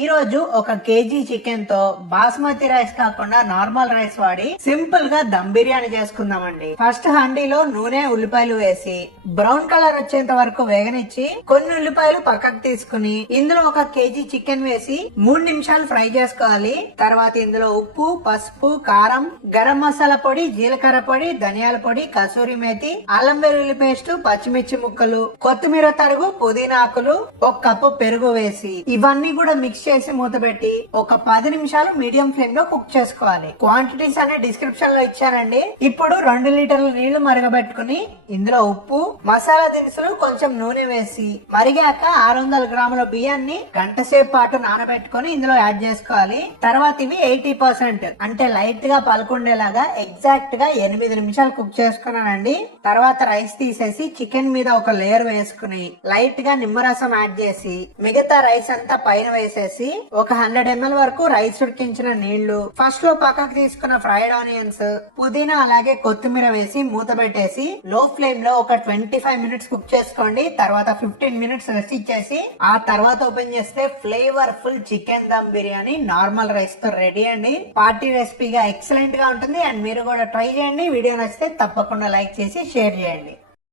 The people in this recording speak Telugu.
ఈ రోజు ఒక కేజీ చికెన్ తో బాస్మతి రైస్ కాకుండా నార్మల్ రైస్ వాడి సింపుల్ గా దమ్ బిర్యానీ చేసుకుందామండి. ఫస్ట్ హండీలో నూనె ఉల్లిపాయలు వేసి బ్రౌన్ కలర్ వచ్చేంత వరకు వేగనిచ్చి కొన్ని ఉల్లిపాయలు పక్కకు తీసుకుని ఇందులో ఒక కేజీ చికెన్ వేసి 3 నిమిషాలు ఫ్రై చేసుకోవాలి. తర్వాత ఇందులో ఉప్పు, పసుపు, కారం, గరం మసాలా పొడి, జీలకర్ర పొడి, ధనియాల పొడి, కసూరి మేతి, అల్లం వెల్లుల్లి పేస్ట్, పచ్చిమిర్చి ముక్కలు, కొత్తిమీర తరుగు, పుదీనా ఆకులు, 1 కప్పు పెరుగు వేసి ఇవన్నీ కూడా మిక్స్ చేసి మూత పెట్టి ఒక 10 నిమిషాలు మీడియం ఫ్లేమ్ లో కుక్ చేసుకోవాలి. క్వాంటిటీస్ అనే డిస్క్రిప్షన్ లో ఇచ్చానండి. ఇప్పుడు 2 లీటర్ల నీళ్లు మరగబెట్టుకుని ఇందులో ఉప్పు, మసాలా దినుసులు, కొంచెం నూనె వేసి మరిగాక 600 గ్రాముల బియ్యాన్ని గంట సేపు పాటు నానబెట్టుకుని ఇందులో యాడ్ చేసుకోవాలి. తర్వాత ఇవి 80% అంటే లైట్ గా పలుకుండేలాగా ఎగ్జాక్ట్ గా 8 నిమిషాలు కుక్ చేసుకున్నానండి. తర్వాత రైస్ తీసేసి చికెన్ మీద ఒక లేయర్ వేసుకుని లైట్ గా నిమ్మరసం యాడ్ చేసి మిగతా రైస్ అంతా పైన వేసేసి ఒక 100 ml వరకు రైస్ ఉడికించిన నీళ్లు, ఫస్ట్ లో పక్కకు తీసుకున్న ఫ్రైడ్ ఆనియన్స్, పుదీనా అలాగే కొత్తిమీర వేసి మూత పెట్టేసి లో ఫ్లేమ్ లో ఒక 25 మినిట్స్ కుక్ చేసుకోండి. తర్వాత 15 మినిట్స్ రెస్ట్ ఇచ్చేసి ఆ తర్వాత ఓపెన్ చేస్తే flavour full chicken dum biryani normal rice తో రెడీ అండి. పార్టీ రెసిపీగా ఎక్సలెంట్ గా ఉంటుంది అండ్ మీరు కూడా ట్రై చేయండి. వీడియో నచ్చితే తప్పకుండా లైక్ చేసి షేర్ చేయండి.